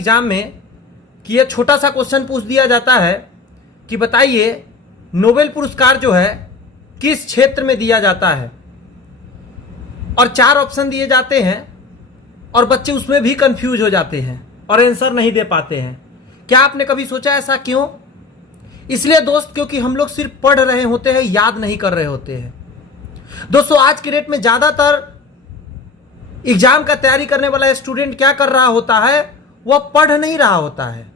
Exam में कि ये छोटा सा क्वेश्चन पूछ दिया जाता है कि बताइए नोबेल पुरस्कार जो है किस क्षेत्र में दिया जाता है, और 4 ऑप्शन दिए जाते हैं और बच्चे उसमें भी कंफ्यूज हो जाते हैं और आंसर नहीं दे पाते हैं। क्या आपने कभी सोचा ऐसा क्यों? इसलिए दोस्त क्योंकि हम लोग सिर्फ पढ़ रहे होते हैं, याद नहीं कर रहे होते हैं। दोस्तों आज के डेट में ज्यादातर एग्जाम का तैयारी करने वाला स्टूडेंट क्या कर रहा होता है, वह पढ़ नहीं रहा होता है।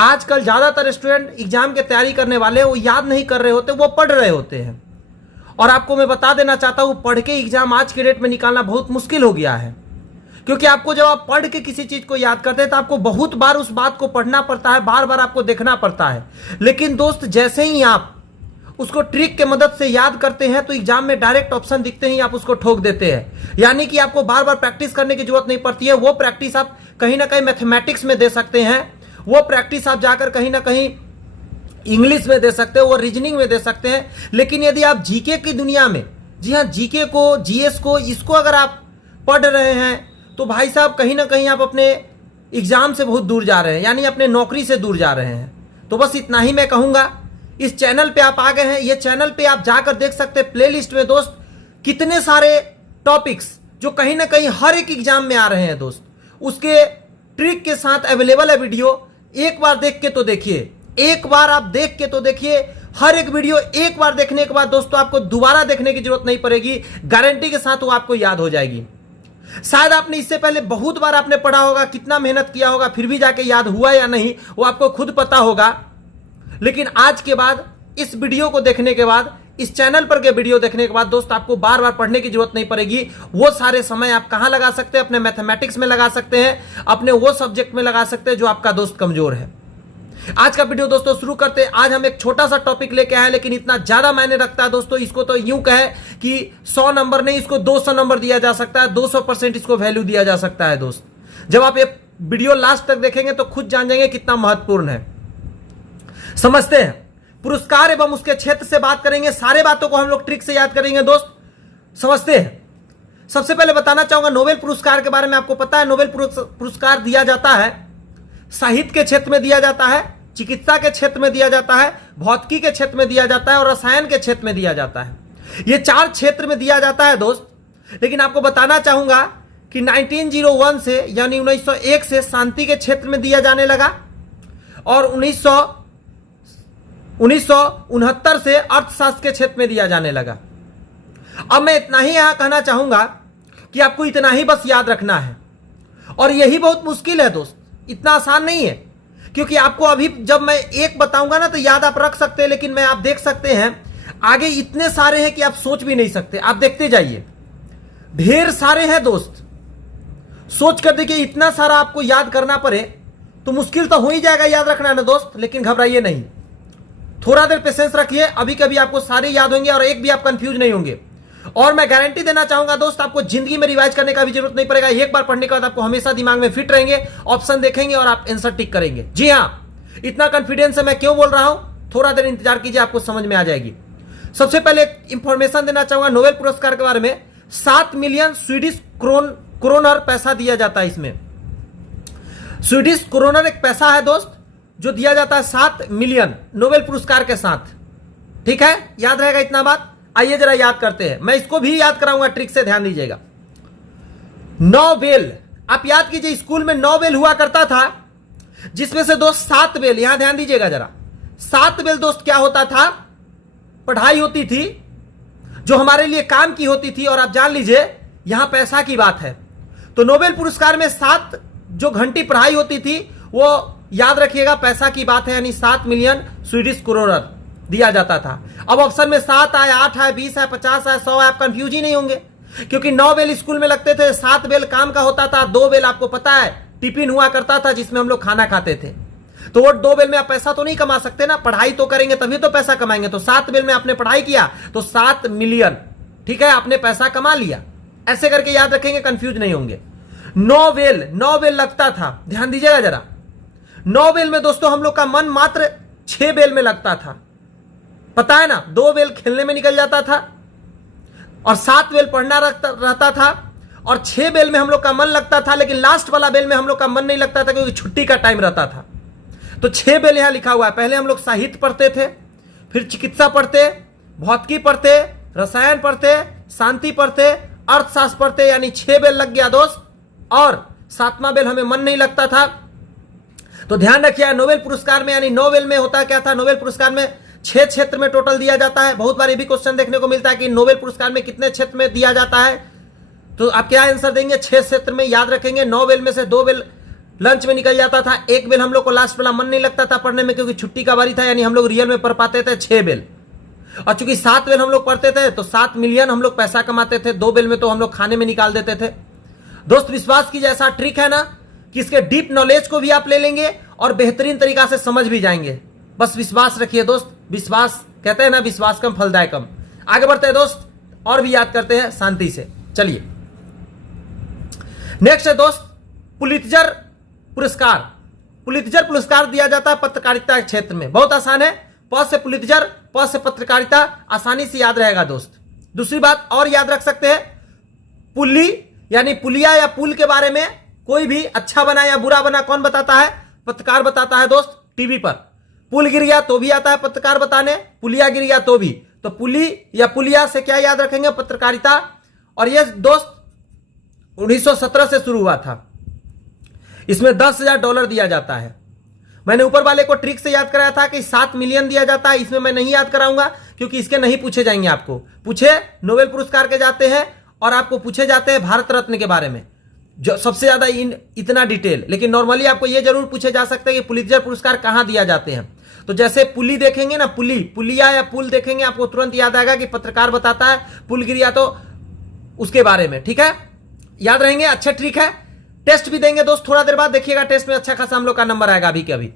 आजकल ज्यादातर स्टूडेंट एग्जाम की तैयारी करने वाले वो याद नहीं कर रहे होते, वो पढ़ रहे होते हैं। और आपको मैं बता देना चाहता हूं, पढ़ के एग्जाम आज के डेट में निकालना बहुत मुश्किल हो गया है, क्योंकि आपको जब आप पढ़ के किसी चीज को याद करते हैं तो आपको बहुत बार उस बात को पढ़ना पड़ता है, बार बार आपको देखना पड़ता है। लेकिन दोस्त जैसे ही आप उसको ट्रिक के मदद से याद करते हैं तो एग्जाम में डायरेक्ट ऑप्शन दिखते ही आप उसको ठोक देते हैं। यानी कि आपको बार बार प्रैक्टिस करने की जरूरत नहीं पड़ती है। वो प्रैक्टिस आप कहीं ना कहीं मैथमेटिक्स में दे सकते हैं, वो प्रैक्टिस आप जाकर कहीं ना कहीं इंग्लिश में दे सकते हो, वो रीजनिंग में दे सकते हैं। लेकिन यदि आप जीके की दुनिया में, जी हाँ जीके को, जीएस को, इसको अगर आप पढ़ रहे हैं तो भाई साहब कहीं ना कहीं आप अपने एग्जाम से बहुत दूर जा रहे हैं, यानी अपने नौकरी से दूर जा रहे हैं। तो बस इतना ही मैं कहूंगा। इस चैनल पे आप आ गए हैं, ये चैनल पे आप जाकर देख सकते हैं प्लेलिस्ट में दोस्त कितने सारे टॉपिक्स जो कहीं ना कहीं हर एक एग्जाम में आ रहे हैं दोस्त, उसके ट्रिक के साथ अवेलेबल है वीडियो। एक बार देख के तो देखिए, एक बार आप देख के तो देखिए। हर एक वीडियो एक बार देखने के बाद दोस्तों आपको दोबारा देखने की जरूरत नहीं पड़ेगी, गारंटी के साथ वो आपको याद हो जाएगी। शायद आपने इससे पहले बहुत बार आपने पढ़ा होगा, कितना मेहनत किया होगा, फिर भी जाके याद हुआ या नहीं वो आपको खुद पता होगा। लेकिन आज के बाद, इस वीडियो को देखने के बाद, इस चैनल पर के वीडियो देखने के बाद दोस्त आपको बार बार पढ़ने की जरूरत नहीं पड़ेगी। वो सारे समय आप कहां लगा सकते हैं? अपने मैथमेटिक्स में लगा सकते हैं, अपने वो सब्जेक्ट में लगा सकते हैं जो आपका दोस्त कमजोर है। आज का वीडियो दोस्तों शुरू करते हैं। आज हम एक छोटा सा टॉपिक लेके आए हैं, लेकिन इतना ज्यादा मायने रखता है दोस्तों। इसको तो यूं कहे कि 100 नंबर नहीं, इसको 200 नंबर दिया जा सकता है, 200% इसको वैल्यू दिया जा सकता है दोस्त। जब आप ये वीडियो लास्ट तक देखेंगे तो खुद जान जाएंगे कितना महत्वपूर्ण है। समझते हैं, पुरस्कार एवं उसके क्षेत्र से बात करेंगे, सारे बातों को हम लोग ट्रिक से याद करेंगे दोस्त। समझते हैं। सबसे पहले बताना चाहूंगा नोबेल पुरस्कार के बारे में। आपको पता है नोबेल पुरस्कार दिया जाता है साहित्य के क्षेत्र में दिया जाता है, चिकित्सा के क्षेत्र में दिया जाता है, भौतिकी के क्षेत्र में दिया जाता है और रसायन के क्षेत्र में दिया जाता है। ये 4 क्षेत्र में दिया जाता है दोस्त। लेकिन आपको बताना चाहूंगा कि 1901 से यानी 1901 से शांति के क्षेत्र में दिया जाने लगा और 1969 से अर्थशास्त्र के क्षेत्र में दिया जाने लगा। अब मैं इतना ही यहां कहना चाहूंगा कि आपको इतना ही बस याद रखना है, और यही बहुत मुश्किल है दोस्त, इतना आसान नहीं है। क्योंकि आपको अभी जब मैं एक बताऊंगा ना तो याद आप रख सकते हैं, लेकिन मैं आप देख सकते हैं आगे इतने सारे हैं कि आप सोच भी नहीं सकते। आप देखते जाइए, ढेर सारे हैं दोस्त। सोच कर देखिए, इतना सारा आपको याद करना पड़े तो मुश्किल तो हो ही जाएगा याद रखना ना दोस्त। लेकिन घबराइए नहीं, थोड़ा देर पेशेंस रखिए, अभी कभी आपको सारे याद होंगे और एक भी आप कंफ्यूज नहीं होंगे। और मैं गारंटी देना चाहूंगा दोस्त, आपको जिंदगी में रिवाइज करने का भी जरूरत नहीं पड़ेगा। एक बार पढ़ने के बाद आपको हमेशा दिमाग में फिट रहेंगे, ऑप्शन देखेंगे और आप आंसर टिक करेंगे। जी हां, इतना कॉन्फिडेंस है मैं क्यों बोल रहा हूं, थोड़ा देर इंतजार कीजिए, आपको समझ में आ जाएगी। सबसे पहले इंफॉर्मेशन देना चाहूंगा नोबेल पुरस्कार के बारे में। 7 मिलियन स्वीडिश क्रोनर पैसा दिया जाता है इसमें। स्वीडिश क्रोनर एक पैसा है दोस्त जो दिया जाता है 7 मिलियन नोबेल पुरस्कार के साथ। ठीक है, याद रहेगा इतना बात। आइए जरा याद करते हैं, मैं इसको भी याद कराऊंगा, ट्रिक से ध्यान दीजिएगा। नोबेल, आप याद कीजिए स्कूल में नोबेल हुआ करता था, जिसमें से दोस्त 7 बेल, यहां ध्यान दीजिएगा जरा। 7 बेल दोस्त क्या होता था? पढ़ाई होती थी जो हमारे लिए काम की होती थी। और आप जान लीजिए यहां पैसा की बात है। तो नोबेल पुरस्कार में 7 जो घंटी पढ़ाई होती थी वो याद रखिएगा पैसा की बात है, यानी 7 मिलियन स्वीडिश क्रोनर दिया जाता था। अब ऑप्शन में 7 आए, 8 आए, 20 आए, 50 आए, 100 आए, आप कंफ्यूज ही नहीं होंगे। क्योंकि 9 बेल स्कूल में लगते थे, 7 बेल काम का होता था, 2 बेल आपको पता है टिफिन हुआ करता था जिसमें हम लोग खाना खाते थे। तो वो 2 बेल में आप पैसा तो नहीं कमा सकते ना, पढ़ाई तो करेंगे तभी तो पैसा कमाएंगे। तो 7 बेल में आपने पढ़ाई किया तो 7 मिलियन, ठीक है, आपने पैसा कमा लिया। ऐसे करके याद रखेंगे, कंफ्यूज नहीं होंगे। 9 बेल लगता था, ध्यान दीजिएगा जरा। 9 बेल में दोस्तों हम लोग का मन मात्र 6 बेल में लगता था, पता है ना। 2 बेल खेलने में निकल जाता था और 7 बेल पढ़ना रहता था। और 6 बेल में हम लोग का मन लगता था, लेकिन लास्ट वाला बेल में हम लोग का मन नहीं लगता था क्योंकि छुट्टी का टाइम रहता था। तो 6 बेल यहां लिखा हुआ है। पहले हम लोग साहित्य पढ़ते थे, फिर चिकित्सा पढ़ते, भौतिकी पढ़ते, रसायन पढ़ते, शांति पढ़ते, अर्थशास्त्र पढ़ते, यानी 6 बेल लग गया दोस्त। और 7वां बेल हमें मन नहीं लगता था। तो ध्यान रखिए, नोबेल पुरस्कार में यानी 9 बेल में होता क्या था, नोबेल पुरस्कार में 6 क्षेत्र में टोटल दिया जाता है। बहुत बार ये भी क्वेश्चन देखने को मिलता है कि नोबेल पुरस्कार में कितने क्षेत्र में दिया जाता है, तो आप क्या आंसर देंगे, 6 क्षेत्र में। याद रखेंगे 9 बेल में से 2 बेल लंच में निकल जाता था, 1 बेल हम लोग को लास्ट वाला मन नहीं लगता था पढ़ने में क्योंकि छुट्टी का बारी था, यानी हम लोग रियल में पढ़ पाते थे 6 बेल। और चूंकि 7 बेल हम लोग पढ़ते थे तो 7 मिलियन हम लोग पैसा कमाते थे। 2 बेल में तो हम लोग खाने में निकाल देते थे। दोस्त विश्वास कीजिए, ऐसा ट्रिक है ना कि इसके डीप नॉलेज को भी आप ले लेंगे और बेहतरीन तरीका से समझ भी जाएंगे। बस विश्वास रखिए दोस्त, विश्वास कहते हैं ना, विश्वास कम फलदाय कम। आगे बढ़ते हैं दोस्त और भी याद करते हैं शांति से। चलिए नेक्स्ट है दोस्त पुलित्जर पुरस्कार। पुलित्जर पुरस्कार दिया जाता है पत्रकारिता के क्षेत्र में। बहुत आसान है, प से पुलित्जर, प से पत्रकारिता, आसानी से याद रहेगा दोस्त। दूसरी बात और याद रख सकते हैं, पुल्ली यानी पुलिया या पुल के बारे में कोई भी अच्छा बना या बुरा बना कौन बताता है, पत्रकार बताता है दोस्त टीवी पर। पुल गिर गया तो भी आता है पत्रकार बताने, पुलिया गिर गया तो भी। तो पुली या पुलिया से क्या याद रखेंगे, पत्रकारिता। और यह दोस्त 1917 से शुरू हुआ था। इसमें $10,000 दिया जाता है। मैंने ऊपर वाले को ट्रिक से याद कराया था कि 7 मिलियन दिया जाता है, इसमें मैं नहीं याद कराऊंगा क्योंकि इसके नहीं पूछे जाएंगे। आपको पूछे नोबेल पुरस्कार के जाते हैं और आपको पूछे जाते हैं भारत रत्न के बारे में, जो सबसे ज्यादा इतना डिटेल। लेकिन नॉर्मली आपको यह जरूर पूछे जा सकते हैं कि पुलित्जर पुरस्कार कहां दिया जाते हैं। तो जैसे पुली देखेंगे ना, पुली, पुलिया या पुल देखेंगे, आपको तुरंत याद आएगा कि पत्रकार बताता है, पुल गिर गया तो उसके बारे में। ठीक है, याद रहेंगे, अच्छा ट्रिक है। टेस्ट भी देंगे दोस्त थोड़ा देर बाद, देखिएगा टेस्ट में अच्छा खासा हम लोग का नंबर आएगा अभी के अभी।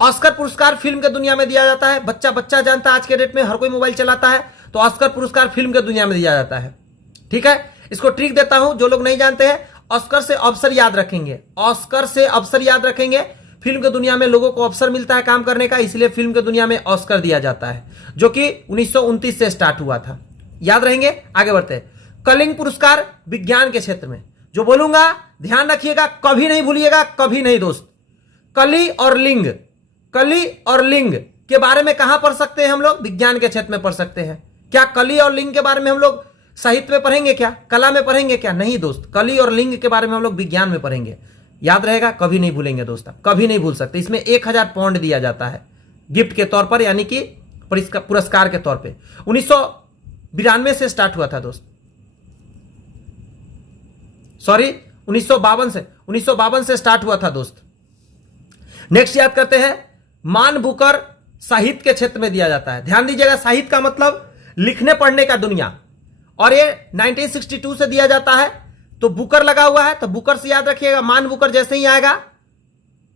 ऑस्कर पुरस्कार फिल्म के दुनिया में दिया जाता है। बच्चा बच्चा जानता है, आज के डेट में हर कोई मोबाइल चलाता है, तो ऑस्कर पुरस्कार फिल्म के दुनिया में दिया जाता है। ठीक है, इसको ट्रिक देता हूं, जो लोग नहीं जानते हैं, ऑस्कर से अवसर याद रखेंगे, ऑस्कर से अवसर याद रखेंगे। फिल्म के दुनिया में लोगों को अवसर मिलता है काम करने का, इसलिए फिल्म के दुनिया में ऑस्कर दिया जाता है, जो कि 1929 से स्टार्ट हुआ था। याद रहेंगे, आगे बढ़ते हैं। कलिंग पुरस्कार विज्ञान के क्षेत्र में, जो बोलूंगा ध्यान रखिएगा, कभी नहीं भूलिएगा, कभी नहीं दोस्त। कली और लिंग, कली और लिंग के बारे में कहां पढ़ सकते हैं हम लोग, विज्ञान के क्षेत्र में पढ़ सकते हैं। क्या कली और लिंग के बारे में हम लोग साहित्य में पढ़ेंगे, क्या कला में पढ़ेंगे, क्या नहीं दोस्त। कली और लिंग के बारे में हम लोग विज्ञान में पढ़ेंगे। याद रहेगा, कभी नहीं भूलेंगे दोस्त, कभी नहीं भूल सकते। इसमें 1000 पाउंड दिया जाता है गिफ्ट के तौर पर, यानी कि पुरस्कार के तौर पर। 1992 से स्टार्ट हुआ था दोस्त, सॉरी 1952 से स्टार्ट हुआ था दोस्त। नेक्स्ट याद करते हैं, मान बुकर साहित्य के क्षेत्र में दिया जाता है। ध्यान दीजिएगा, साहित्य का मतलब लिखने पढ़ने का दुनिया, और ये 1962 से दिया जाता है। तो बुकर लगा हुआ है, तो बुकर से याद रखिएगा, मान बुकर जैसे ही आएगा,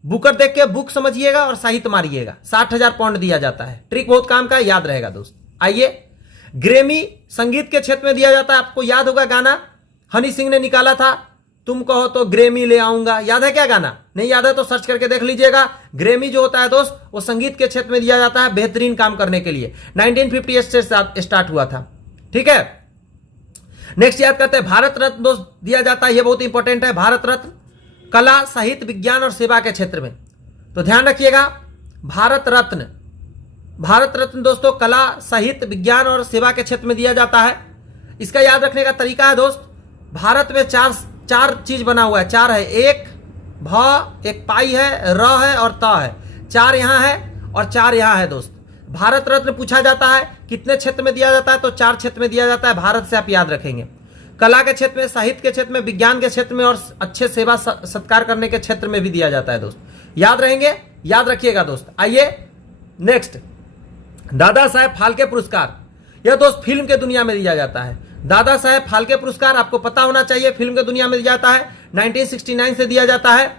बुकर देख के बुक समझिएगा और साहित्य मारिएगा। 60,000 पाउंड दिया जाता है। ट्रिक बहुत काम का, याद रहेगा दोस्त। आइए, ग्रेमी संगीत के क्षेत्र में दिया जाता है। आपको याद होगा गाना हनी सिंह ने निकाला था, तुम कहो तो ग्रेमी ले आऊंगा। याद है क्या गाना? नहीं याद है तो सर्च करके देख लीजिएगा। ग्रेमी जो होता है दोस्त, वो संगीत के क्षेत्र में दिया जाता है बेहतरीन काम करने के लिए। 1958 से स्टार्ट हुआ था। ठीक है, नेक्स्ट याद करते हैं, भारत रत्न दोस्त दिया जाता है, ये बहुत इंपॉर्टेंट है। भारत रत्न कला, साहित्य, विज्ञान और सेवा के क्षेत्र में। तो ध्यान रखिएगा, भारत रत्न, भारत रत्न दोस्तों कला, साहित्य, विज्ञान और सेवा के क्षेत्र में दिया जाता है। इसका याद रखने का तरीका है दोस्त, भारत में चार चीज बना हुआ है, 4 है, एक भ, एक पाई है, र है और त है। 4 यहां है और 4 यहां है दोस्त। भारत रत्न पूछा जाता है कितने क्षेत्र में दिया जाता है, तो 4 क्षेत्र में दिया जाता है। भारत से आप याद रखेंगे, कला के क्षेत्र में, साहित्य के क्षेत्र में, विज्ञान के क्षेत्र में और अच्छे सेवा सत्कार करने के क्षेत्र में भी दिया जाता है दोस्त। याद रहेंगे, याद रखिएगा दोस्त। आइए नेक्स्ट, दादा साहेब फाल्के पुरस्कार, यह दोस्त फिल्म के दुनिया में दिया जाता है। दादा साहेब फाल्के पुरस्कार आपको पता होना चाहिए, फिल्म के दुनिया में दिया जाता है, 1969 से दिया जाता है।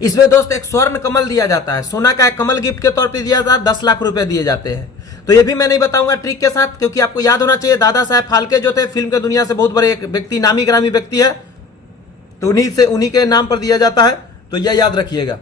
इसमें दोस्त एक स्वर्ण कमल दिया जाता है, सोना का एक कमल गिफ्ट के तौर पे दिया जाता है, 10 लाख रुपए दिए जाते हैं। तो ये भी मैं नहीं बताऊंगा ट्रिक के साथ, क्योंकि आपको याद होना चाहिए दादा साहेब फाल्के जो थे फिल्म के दुनिया से बहुत बड़े एक व्यक्ति, नामी ग्रामी व्यक्ति है, तो उन्हीं के नाम पर दिया जाता है, तो यह याद रखिएगा।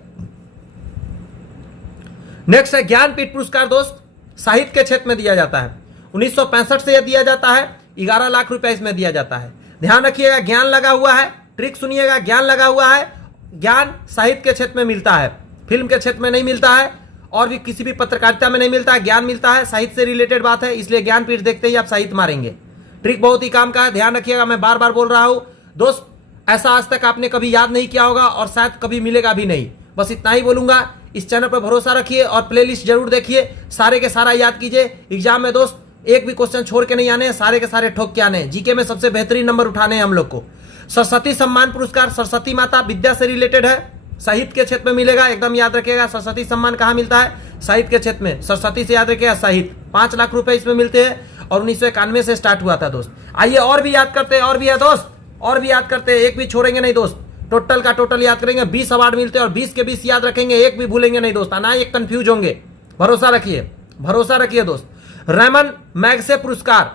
नेक्स्ट है ज्ञानपीठ पुरस्कार दोस्त, साहित्य के क्षेत्र में दिया जाता है। 1965 से यह दिया जाता है, 11 लाख रुपए इसमें दिया जाता है। ध्यान रखिएगा, ज्ञान लगा हुआ है, ट्रिक सुनिएगा, ज्ञान लगा हुआ है। ज्ञान साहित्य के क्षेत्र में मिलता है, फिल्म के क्षेत्र में नहीं मिलता है, और भी किसी भी पत्रकारिता में नहीं मिलता है। ज्ञान मिलता है, साहित्य से रिलेटेड बात है, इसलिए ज्ञानपीठ देखते ही आप साहित्य मारेंगे। ट्रिक बहुत ही काम का है, ध्यान रखिएगा। मैं बार बार बोल रहा हूं दोस्त, ऐसा आज तक आपने कभी याद नहीं किया होगा और शायद कभी मिलेगा भी नहीं। बस इतना ही बोलूंगा। इस चैनल पर भरोसा रखिए और प्लेलिस्ट जरूर देखिए, सारे के सारा याद कीजिए। एग्जाम में दोस्त एक भी क्वेश्चन छोड़ के नहीं आने हैं, सारे के सारे ठोक के आने हैं। जीके में सबसे बेहतरीन नंबर उठाने हैं हम लोग को। सरस्वती सम्मान पुरस्कार, सरस्वती माता विद्या से रिलेटेड है, साहित्य के क्षेत्र में मिलेगा, एकदम याद रखिएगा। सरस्वती सम्मान कहाँ मिलता है? साहित्य के क्षेत्र में। सरस्वती से याद रखिएगा साहित्य, 5 लाख रुपए इसमें मिलते हैं और 1991 से स्टार्ट हुआ था दोस्त। आइए और भी याद करते हैं, और भी है दोस्त, और भी याद करते हैं, एक भी छोड़ेंगे नहीं दोस्त। टोटल का टोटल याद करेंगे, 20 अवार्ड मिलते हैं और 20 के 20 याद रखेंगे, एक भी भूलेंगे नहीं दोस्त। ना एक कंफ्यूज होंगे, भरोसा रखिए, भरोसा रखिए दोस्त। रेमन मैग्से पुरस्कार,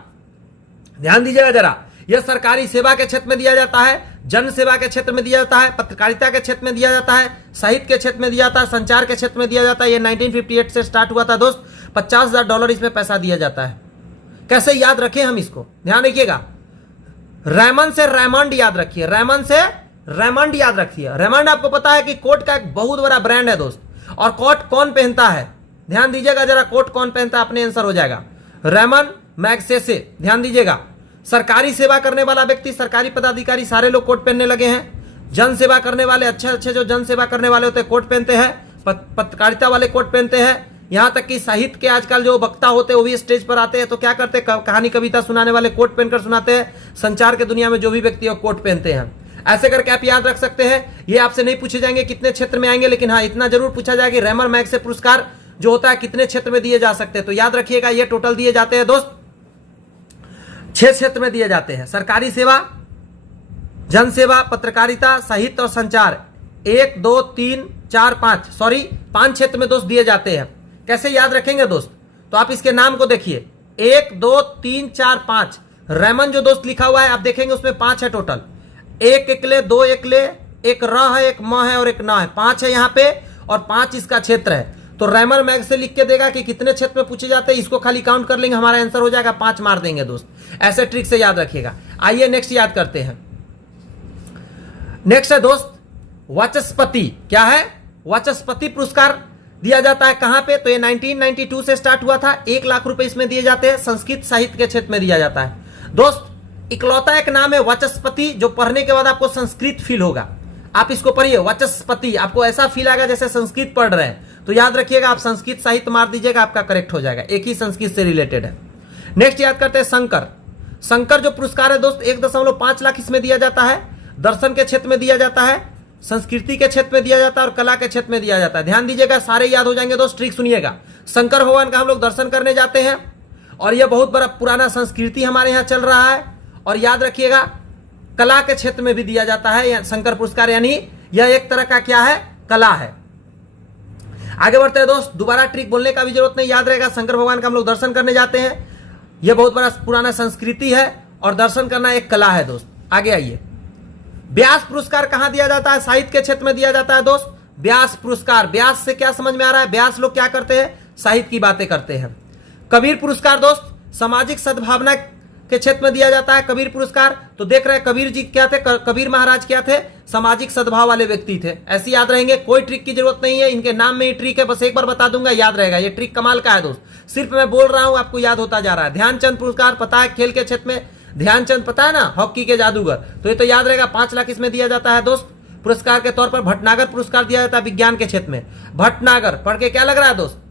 ध्यान दीजिएगा जरा, यह सरकारी सेवा के क्षेत्र में दिया जाता है, जन सेवा के क्षेत्र में दिया जाता है, पत्रकारिता के क्षेत्र में दिया जाता है, साहित्य के क्षेत्र में दिया जाता है, संचार के क्षेत्र में दिया जाता है। यह 1958 से स्टार्ट हुआ था दोस्त। $50,000 इसमें पैसा दिया जाता है। कैसे याद रखें हम इसको, ध्यान रखिएगा। रेमन से रेमंड याद रखिए, रेमन से रेमंड याद रखिए। रेमंड आपको पता है कि कोट का एक बहुत बड़ा ब्रांड है दोस्त, और कोट कौन पहनता है? ध्यान दीजिएगा जरा, कोट कौन पहनता है, अपने आंसर हो जाएगा। रेमन मैग्सेसे, ध्यान दीजिएगा। सरकारी सेवा करने वाला व्यक्ति, सरकारी पदाधिकारी सारे लोग कोट पहनने लगे हैं। जन सेवा करने वाले, अच्छे अच्छे जो जन सेवा करने वाले होते हैं कोट पहनते हैं, पत्रकारिता वाले कोट पहनते हैं। यहां तक कि साहित्य के आजकल जो वक्ता होते हैं वो भी स्टेज पर आते हैं तो क्या करते हैं, कहानी कविता सुनाने वाले कोट पहनकर सुनाते हैं। संचार के दुनिया में जो भी व्यक्ति है कोट पहनते हैं। ऐसे करके आप याद रख सकते हैं। ये आपसे नहीं पूछे जाएंगे कितने क्षेत्र में आएंगे, लेकिन हाँ इतना जरूर पूछा जाएगा कि रेमन मैग्से पुरस्कार जो होता है कितने क्षेत्र में दिए जा सकते हैं। तो याद रखिएगा, ये टोटल दिए जाते हैं दोस्त 6 क्षेत्र में दिए जाते हैं। सरकारी सेवा, जन सेवा, पत्रकारिता, साहित्य और संचार। 1 2 3 4 5 सॉरी 5 क्षेत्र में दोस्त दिए जाते हैं। कैसे याद रखेंगे दोस्त? तो आप इसके नाम को देखिए, 1 2 3 4 5। रेमन जो दोस्त लिखा हुआ है आप देखेंगे उसमें 5 है टोटल। 1 एकले, 2 एकले, एक र है, एक म है और एक न है, 5 है यहाँ पे और 5 इसका क्षेत्र है। तो रेमन मैग्से लिख के देगा कि कितने क्षेत्र में पूछे जाते हैं, इसको खाली काउंट कर लेंगे, हमारा आंसर हो जाएगा, 5 मार देंगे दोस्त। ऐसे ट्रिक से याद रखिएगा। आइए नेक्स्ट याद करते हैं। नेक्स्ट है दोस्त वाचस्पति। क्या है? वाचस्पति पुरस्कार दिया जाता है कहां पे? तो ये 1992 से स्टार्ट हुआ था। 1 लाख रुपए इसमें दिए जाते हैं। संस्कृत साहित्य के क्षेत्र में दिया जाता है दोस्त। इकलौता एक नाम है वाचस्पति जो पढ़ने के बाद आपको संस्कृत फील होगा। आप इसको पढ़िए वाचस्पति, आपको ऐसा फील आएगा जैसे संस्कृत पढ़ रहे हैं। तो याद रखिएगा, आप संस्कृत साहित्य मार दीजिएगा, आपका करेक्ट हो जाएगा, एक ही संस्कृत से रिलेटेड है। नेक्स्ट याद करते हैं शंकर। शंकर जो पुरस्कार है दोस्त 1.5 लाख इसमें दिया जाता है। दर्शन के क्षेत्र में दिया जाता है, संस्कृति के क्षेत्र में दिया जाता है और कला के क्षेत्र में दिया जाता है। ध्यान दीजिएगा, सारे याद हो जाएंगे दोस्त। ट्रिक सुनिएगा, शंकर भगवान का हम लोग दर्शन करने जाते हैं और यह बहुत बड़ा पुराना संस्कृति हमारे यहाँ चल रहा है। और याद रखिएगा कला के क्षेत्र में भी दिया जाता है शंकर पुरस्कार, यानी यह एक तरह का क्या है, कला है। आगे बढ़ते हैं दोस्त, दोबारा ट्रिक बोलने का भी जरूरत नहीं, याद रहेगा। शंकर भगवान का हम लोग दर्शन करने जाते हैं, यह बहुत बड़ा पुराना संस्कृति है और दर्शन करना एक कला है दोस्त। आगे आइए, व्यास पुरस्कार कहां दिया जाता है? साहित्य के क्षेत्र में दिया जाता है दोस्त। व्यास पुरस्कार, व्यास से क्या समझ में आ रहा है? व्यास लोग क्या करते हैं? साहित्य की बातें करते हैं। कबीर पुरस्कार दोस्त सामाजिक सद्भावना के क्षेत्र में दिया जाता है। कबीर पुरस्कार तो देख रहे हैं कबीर जी क्या थे, कबीर महाराज क्या थे? सामाजिक सद्भाव वाले व्यक्ति थे। ऐसे याद रहेंगे, कोई ट्रिक की जरूरत नहीं है, इनके नाम में ही ट्रिक है, बस एक बार बता दूंगा, याद रहेगा। ये ट्रिक कमाल का है दोस्त, सिर्फ मैं बोल रहा हूं आपको याद होता जा रहा है। ध्यानचंद पुरस्कार पता है, खेल के क्षेत्र में ध्यानचंद पता है ना, हॉकी के जादूगर, तो ये तो याद रहेगा। 5 लाख इसमें दिया जाता है दोस्त पुरस्कार के तौर पर। भटनागर पुरस्कार दिया जाता है विज्ञान के क्षेत्र में। भटनागर पढ़ के क्या लग रहा है दोस्त?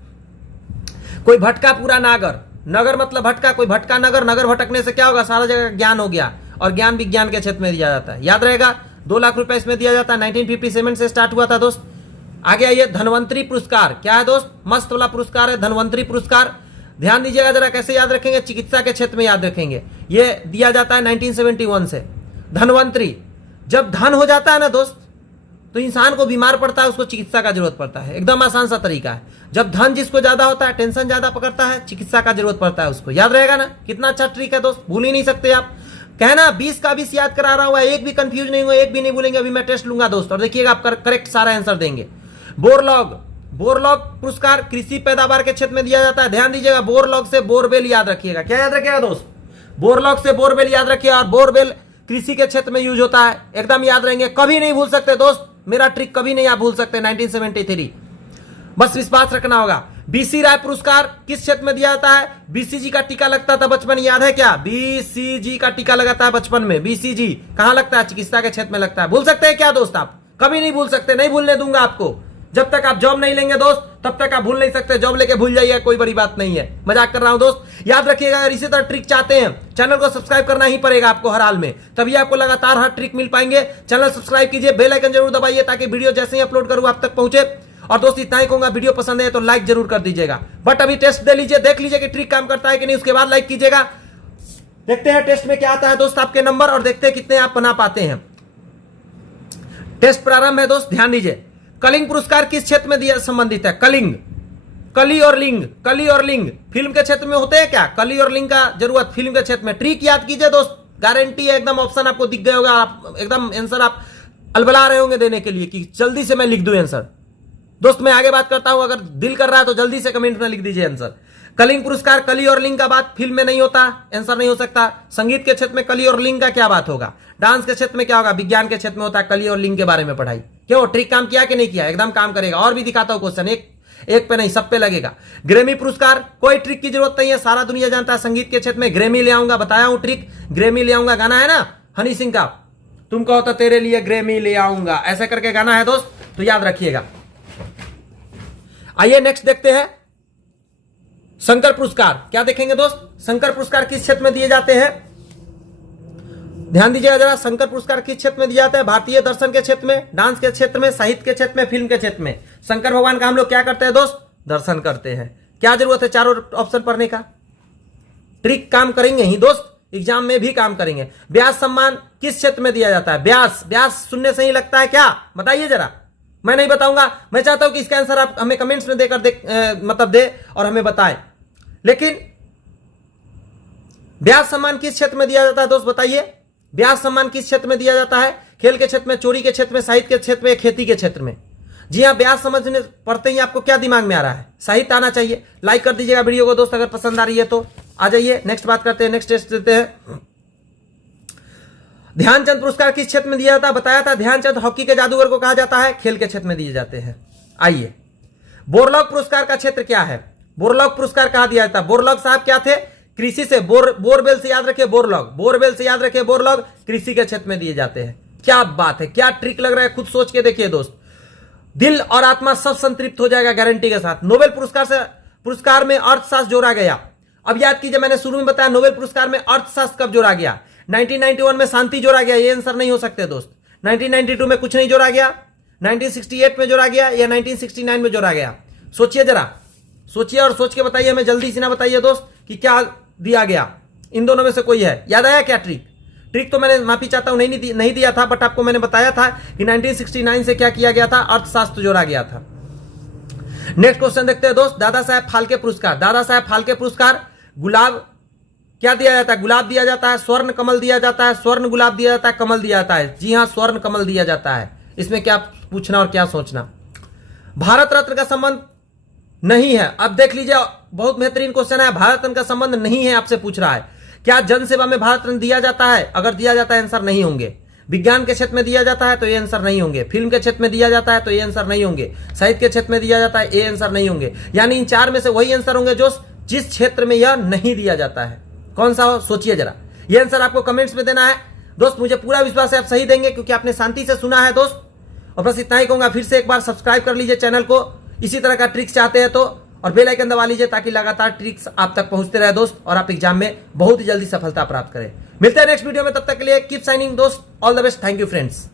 कोई भटका पूरा नागर, नगर मतलब भटका, कोई भटका नगर, नगर भटकने से क्या होगा, सारा जगह ज्ञान हो गया। और ज्ञान विज्ञान के क्षेत्र में दिया जाता है, याद रहेगा। 2 लाख रुपए इसमें दिया जाता है, 1957 से स्टार्ट हुआ था दोस्त। आगे आइए, धनवंतरी पुरस्कार। क्या है दोस्त? मस्त वाला पुरस्कार है धनवंतरी पुरस्कार। ध्यान दीजिएगा जरा, कैसे याद रखेंगे? चिकित्सा के क्षेत्र में याद रखेंगे। यह दिया जाता है 1971 से। धनवंतरी, जब धन हो जाता है ना दोस्त तो इंसान को बीमार पड़ता है, उसको चिकित्सा का जरूरत पड़ता है। एकदम आसान सा तरीका है। जब धन जिसको ज्यादा होता है, टेंशन ज्यादा पकड़ता है, चिकित्सा का जरूरत पड़ता है उसको। याद रहेगा ना, कितना अच्छा ट्रिक है दोस्त, भूल ही नहीं सकते आप। कहना 20 का 20 याद करा रहा हूं, एक भी कंफ्यूज नहीं हुआ, एक भी नहीं भूलेंगे। अभी मैं टेस्ट लूंगा दोस्त और देखिएगा आप करेक्ट सारा आंसर देंगे। बोरलॉग, बोरलॉग पुरस्कार कृषि पैदावार के क्षेत्र में दिया जाता है। ध्यान दीजिएगा, बोरलॉग से बोरवेल याद रखिएगा। क्या याद रखिएगा दोस्त? बोरलॉग से बोरवेल याद रखिए। और बोरवेल कृषि के क्षेत्र में यूज होता है, एकदम याद रहेंगे, कभी नहीं भूल सकते दोस्त, मेरा ट्रिक कभी नहीं आप भूल सकते। 1973 बस विश्वास रखना होगा। बीसी राय पुरस्कार किस क्षेत्र में दिया जाता है? बीसीजी का टीका लगता था बचपन, याद है क्या? बीसीजी का टीका लगाता है बचपन में। बीसीजी कहां लगता है? चिकित्सा के क्षेत्र में लगता है। भूल सकते हैं क्या दोस्त? आप कभी नहीं भूल सकते, नहीं भूलने दूंगा आपको। जब तक आप जॉब नहीं लेंगे दोस्त तब तक आप भूल नहीं सकते। जॉब लेके भूल जाइए, कोई बड़ी बात नहीं है, मजाक कर रहा हूं दोस्त। याद रखिएगा, अगर इसी तरह ट्रिक चाहते हैं चैनल को सब्सक्राइब करना ही पड़ेगा आपको हर हाल में, तभी आपको लगातार हर ट्रिक मिल पाएंगे। चैनल सब्सक्राइब कीजिए, बेल आइकन जरूर दबाइए ताकि वीडियो जैसे ही अपलोड करूं आप तक पहुंचे। और दोस्त इतना ही कहूंगा, वीडियो पसंद है तो लाइक जरूर कर दीजिएगा। बट अभी टेस्ट दे लीजिए, देख लीजिए कि ट्रिक काम करता है कि नहीं, उसके बाद लाइक कीजिएगा। देखते हैं टेस्ट में क्या आता है दोस्त आपके नंबर, और देखते हैं कितने आप बना पाते हैं। टेस्ट प्रारंभ है दोस्त, ध्यान दीजिए। कलिंग पुरस्कार किस क्षेत्र में दिया संबंधित है? कलिंग, कली और लिंग, कली और लिंग फिल्म के क्षेत्र में होते हैं क्या? कली और लिंग का जरूरत फिल्म के क्षेत्र में। ट्रिक याद कीजिए दोस्त, गारंटी है एकदम। ऑप्शन आपको दिख गया होगा, आप एकदम आंसर आप अलबला रहे होंगे देने के लिए कि जल्दी से मैं लिख दूं आंसर। दोस्त मैं आगे बात करता हूं, अगर दिल कर रहा है तो जल्दी से कमेंट में लिख दीजिए आंसर। कलिंग पुरस्कार कली और लिंग का बात फिल्म में नहीं होता, आंसर नहीं हो सकता। संगीत के क्षेत्र में कली और लिंग का क्या बात होगा? डांस के क्षेत्र में क्या होगा? विज्ञान के क्षेत्र में होता है कली और लिंग के बारे में पढ़ाई। क्यों? ट्रिक काम किया कि नहीं किया? एकदम काम करेगा। और भी दिखाता हूं क्वेश्चन, एक पे नहीं सब पे लगेगा। ग्रेमी पुरस्कार, कोई ट्रिक की जरूरत नहीं है, सारा दुनिया जानता है। संगीत के क्षेत्र में ग्रेमी ले आऊंगा, बताया हूं ट्रिक, ग्रेमी ले आऊंगा। गाना है ना हनी सिंह का, तुम कहो तो तेरे लिए ग्रेमी ले आऊंगा, ऐसे करके गाना है दोस्त, तो याद रखिएगा। आइए नेक्स्ट देखते हैं शंकर पुरस्कार। क्या देखेंगे दोस्त? शंकर पुरस्कार किस क्षेत्र में दिए जाते हैं? ध्यान दीजिएगा जरा, शंकर पुरस्कार किस क्षेत्र में दिए जाते हैं? भारतीय दर्शन के क्षेत्र में, डांस के क्षेत्र में, साहित्य के क्षेत्र में, फिल्म के क्षेत्र में। शंकर भगवान का हम लोग क्या करते हैं दोस्त? दर्शन करते हैं। क्या जरूरत है चारों ऑप्शन पढ़ने का? ट्रिक काम करेंगे ही दोस्त, एग्जाम में भी काम करेंगे। व्यास सम्मान किस क्षेत्र में दिया जाता है? व्यास, व्यास सुनने से ही लगता है क्या? बताइए जरा, मैं नहीं बताऊंगा। मैं चाहता हूं कि इसका आंसर आप हमें कमेंट्स में देकर मतलब दे और हमें बताएं। लेकिन व्यास सम्मान किस क्षेत्र में दिया जाता है दोस्त? बताइए, व्यास सम्मान किस क्षेत्र में दिया जाता है? खेल के क्षेत्र में, चोरी के क्षेत्र में, साहित्य के क्षेत्र में, खेती के क्षेत्र में। जी हाँ, व्यास समझने पढ़ते ही आपको क्या दिमाग में आ रहा है? साहित्य आना चाहिए। लाइक कर दीजिएगा वीडियो को दोस्त, अगर पसंद आ रही है तो। आ जाइए नेक्स्ट बात करते हैं, नेक्स्ट टेस्ट देते हैं। ध्यानचंद पुरस्कार किस क्षेत्र में दिया जाता है? बताया था, ध्यानचंद हॉकी के जादूगर को कहा जाता है, खेल के क्षेत्र में दिए जाते हैं। आइए, बोरलॉग पुरस्कार का क्षेत्र क्या है? बोरलॉग पुरस्कार कहा दिया जाता है? बोरलॉग साहब क्या थे? कृषि से, बोरवेल से याद रखिए बोरलॉग, बोरवेल से याद रखिए बोरलॉग, कृषि के क्षेत्र में दिए जाते हैं। क्या बात है, क्या ट्रिक लग रहा है, खुद सोच के देखिए दोस्त। दिल और आत्मा सब संतृप्त हो जाएगा गारंटी के साथ। नोबेल पुरस्कार में अर्थशास्त्र जोड़ा गया। अब याद कीजिए, मैंने शुरू में बताया नोबेल पुरस्कार में अर्थशास्त्र कब जोड़ा गया? 1991 में शांति जोड़ा गया। ये आंसर नहीं हो सकते दोस्त। 1992 में कुछ नहीं जोड़ा गया, 1968 में जोड़ा गया या 1969 में जोड़ा गया? सोचिए जरा, सोचिए और सोच के बताइए हमें, जल्दी से ना बताइए दोस्त कि क्या दिया गया। इन दोनों में से कोई है? याद आया क्या ट्रिक? ट्रिक तो मैंने माफी चाहता हूं नहीं दिया था, बट आपको मैंने बताया था कि 1969 से क्या किया गया था? अर्थशास्त्र जोड़ा गया था। नेक्स्ट क्वेश्चन देखते हैं दोस्त। दादा साहेब फाल्के पुरस्कार, दादा साहेब फाल्के पुरस्कार, गुलाब क्या दिया जाता है? गुलाब दिया जाता है, स्वर्ण कमल दिया जाता है, स्वर्ण गुलाब दिया जाता है, कमल दिया जाता है। जी हाँ, स्वर्ण कमल दिया जाता है। इसमें क्या पूछना और क्या सोचना। भारत रत्न का संबंध नहीं है। अब देख लीजिए, बहुत बेहतरीन क्वेश्चन है। भारत रत्न का संबंध नहीं है आपसे पूछ रहा है। क्या जन सेवा में भारत रत्न दिया जाता है? अगर दिया जाता है आंसर नहीं होंगे। विज्ञान के क्षेत्र में दिया जाता है तो ये आंसर नहीं होंगे। फिल्म के क्षेत्र में दिया जाता है तो ये आंसर नहीं होंगे। साहित्य के क्षेत्र में दिया जाता है, ये आंसर नहीं होंगे। यानी इन चार में से वही आंसर होंगे जो जिस क्षेत्र में यह नहीं दिया जाता है। कौन सा हो? सोचिए जरा। ये आंसर आपको कमेंट्स में देना है दोस्त। मुझे पूरा विश्वास है आप सही देंगे, क्योंकि आपने शांति से सुना है दोस्त। और बस इतना ही कहूंगा, फिर से एक बार सब्सक्राइब कर लीजिए चैनल को, इसी तरह का ट्रिक्स चाहते हैं तो, और बेल आइकन दबा लीजिए ताकि लगातार ट्रिक्स आप तक पहुंचते रहे दोस्त, और आप एग्जाम में बहुत ही जल्दी सफलता प्राप्त करें। मिलते हैं नेक्स्ट वीडियो में, तब तक के लिए कीप साइनिंग दोस्त। All the best, thank you friends.